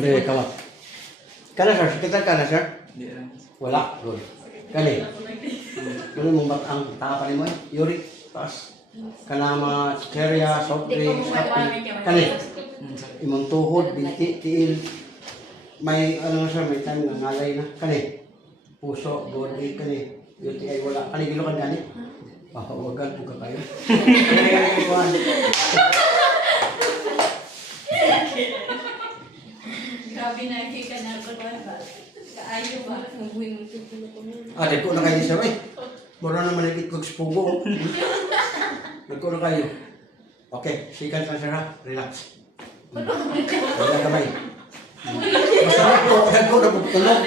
Dili ka ba? Kana sir, kita kana sir? Wala, good. Kani. Kani mo ang tapan mo Yuri pas kana mga cherya, soft drinks, kape. Kani. Imong tuhod, binti, tiil. May ano sir, may time nga ngalay na. Kani. Puso, body, kani. UTI wala. Kani gilukan gani. Pahawagan po ka kayo. Grabe na ka na ako ba? Kaayo ba? Dagko na kayo siya, eh. Mura naman nakit kong spugo. Dagko na kayo. Okay, sikan ka sir ha. Relax. Wala kamay. Masarap po, dagko na po tulog.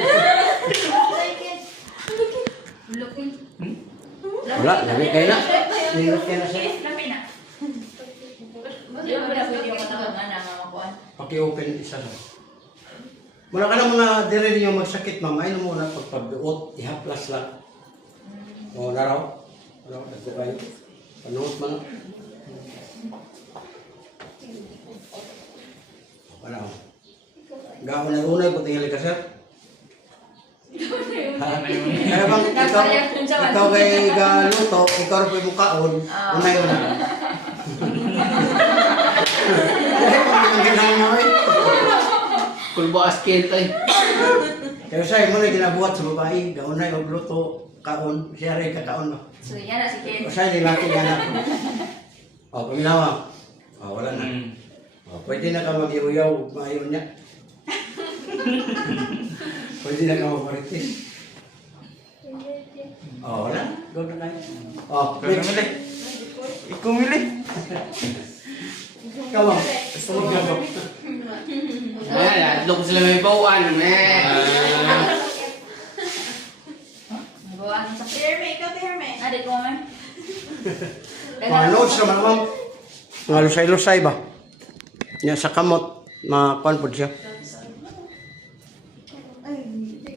Wala, labi kayo na. Labi kayo na siya. Paki-open isa na. Mula ka na mga dire ninyo magsakit, ma'am. Ay na muna pagpagduot, ihaplas lang. O, naraw. Naraw, nagko kayo. Panuot man. Naraw. Gawin na unay, puting halik ka, sir. Kaya bang ikaw kay galuto, ikaw rin po yung mukhaon, unay mo na. Kaya pag yung ginawin mo eh. Kulbo askin tayo. Kaya siya, mo na ginabuhat sa babae, gaunay o luto, kaon, siya rin kakaon mo. So yan na si Ken. O siya, nilaki nga na. O, paminawa. O, wala na. O, pwede na ka mag-iuyaw, maayon niya. Pwede na ka mag-maritis. O, wala. Go na kayo. O, next. Ikaw mili. Ikaw mo. Gusto mo gagaw. Ayan, ko sila may bawan. Bawa sa Herme, ikaw to Herme. Ade ko man. Mga notes naman, ma'am. Mga lusay-lusay ba? Yan sa kamot, mga kwan po siya.